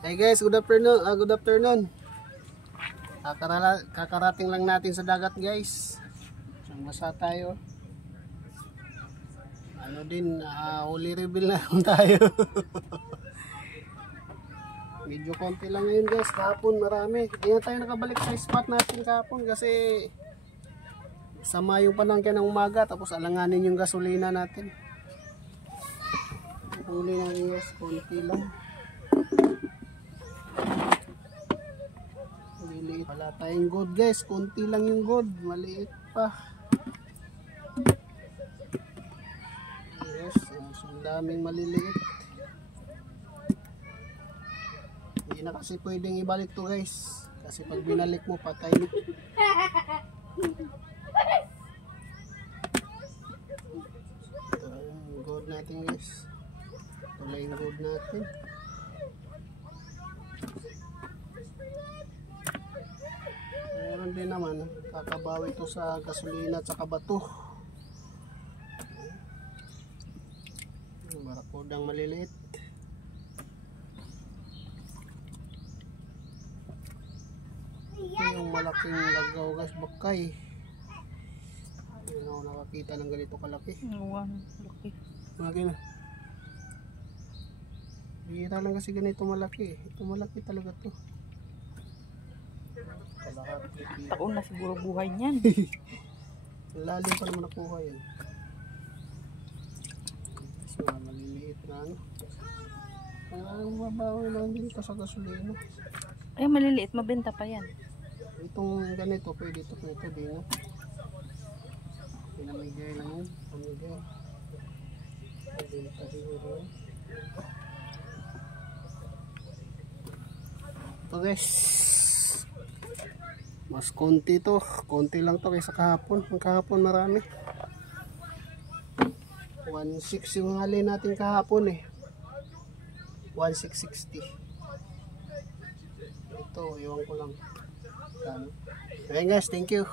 Hey guys, good afternoon. Good afternoon. Kakarating lang natin sa dagat guys. Basa tayo. Ano din, huli reveal na tayo. Medyo konti lang ngayon guys. Kahapon marami. Hindi na tayo nakabalik sa spot natin kahapon kasi sama yung panangkin ng umaga. Tapos alanganin yung gasolina natin. Huli natin guys, konti lang. Maliit. Wala tayong good guys. Konti lang yung good. Maliit pa. Yes. Ang daming maliliit. Hindi na kasi pwedeng ibalik to guys. Kasi pag binalik mo patay. Ito yung good natin guys. Ito lang yung good natin. Meron din naman, kakabawi ito sa gasolina at saka bato. Barakudang maliliit. Ito yung malaking lagaw guys, bakay. Hindi na ako nakakita ng ganito kalaki. Laki. Malaki na. Bihira lang kasi ganito malaki. Ito malaki talaga to. Taon na siguro buhay niyan. Lalim pa naman nakuha yan. So, maliliit na ano. Ang mabawi lang din ito sa gasolina. Ay, maliliit. Mabenta pa yan. Itong ganito, pwede ito din. No? Pinamigay lang yun. Pamigay. Mabenta siguro. Ito guys. Mas konti to. Konti lang to kaysa kahapon. Ang kahapon marami. 1.6 yung hali natin kahapon eh. 1.660. Ito, iwan ko lang. Ayan guys, thank you.